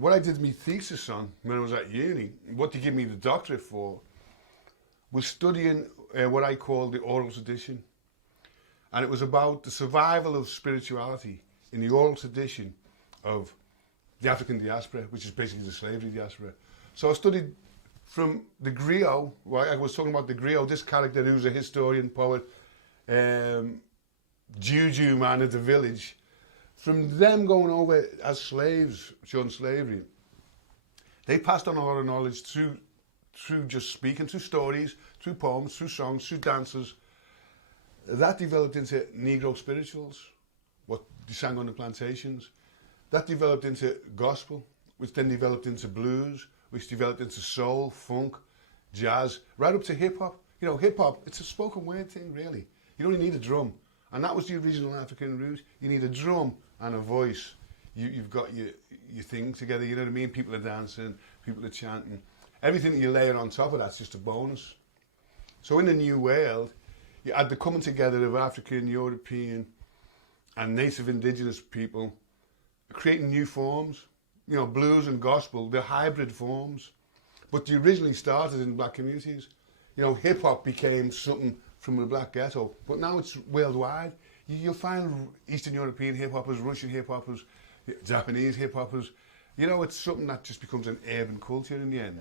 what I did my thesis on when I was at uni, what they give me the doctorate for, was studying what I call the oral tradition. And it was about the survival of spirituality in the oral tradition of the African diaspora, which is basically the slavery diaspora. So I studied from the griot, right? I was talking about the griot, this character who's a historian, poet, juju man of the village. From them going over as slaves during slavery, they passed on a lot of knowledge through just speaking, through stories, through poems, through songs, through dances. That developed into Negro spirituals, what they sang on the plantations. That developed into gospel, which then developed into blues, which developed into soul, funk, jazz, right up to hip-hop. You know, hip-hop, it's a spoken word thing, really. You only need a drum. And that was the original African root. You need a drum and a voice. You've got your thing together, you know what I mean? People are dancing, people are chanting. Everything that you layer on top of that's just a bonus. So in the New World, you had the coming together of African, European, and native indigenous people creating new forms. You know, blues and gospel, they're hybrid forms. But they originally started in black communities. You know, hip-hop became something from the black ghetto, but now it's worldwide. You'll find Eastern European hip-hoppers, Russian hip-hoppers, Japanese hip-hoppers. You know, it's something that just becomes an urban culture in the end.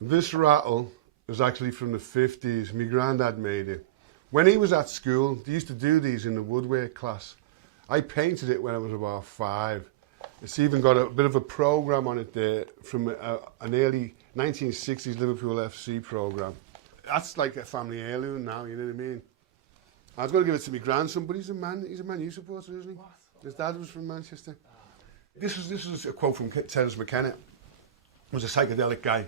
This rattle is actually from the 50s. My granddad made it. When he was at school, they used to do these in the woodwork class. I painted it when I was about 5. It's even got a bit of a program on it there from an early 1960s Liverpool FC program. That's like a family heirloom now, you know what I mean? I was going to give it to my grandson, but he's a Man U supporter, isn't he? What? His dad was from Manchester. This was a quote from Terence McKenna. He was a psychedelic guy.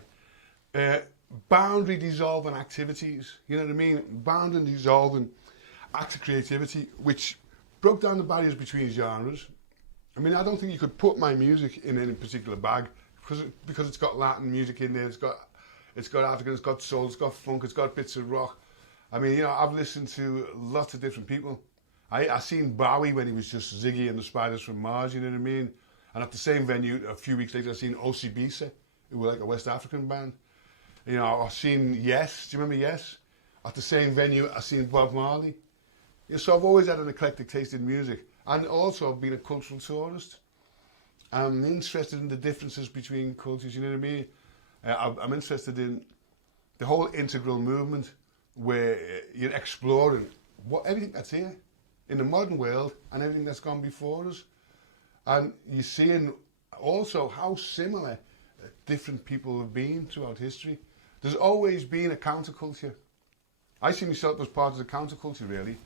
Boundary dissolving activities, you know what I mean? Boundary dissolving acts of creativity, which broke down the barriers between genres. I mean, I don't think you could put my music in any particular bag because it's got Latin music in there, it's got African, it's got soul, it's got funk, it's got bits of rock. I mean, you know, I've listened to lots of different people. I seen Bowie when he was just Ziggy and the Spiders from Mars, you know what I mean? And at the same venue, a few weeks later, I seen Osibisa, who were like a West African band. You know, I've seen Yes, do you remember Yes? At the same venue, I seen Bob Marley. Yeah, so I've always had an eclectic taste in music. And also I've been a cultural tourist. I'm interested in the differences between cultures, you know what I mean? I'm interested in the whole integral movement where you're exploring everything that's here in the modern world and everything that's gone before us. And you're seeing also how similar different people have been throughout history. There's always been a counterculture. I see myself as part of the counterculture, really.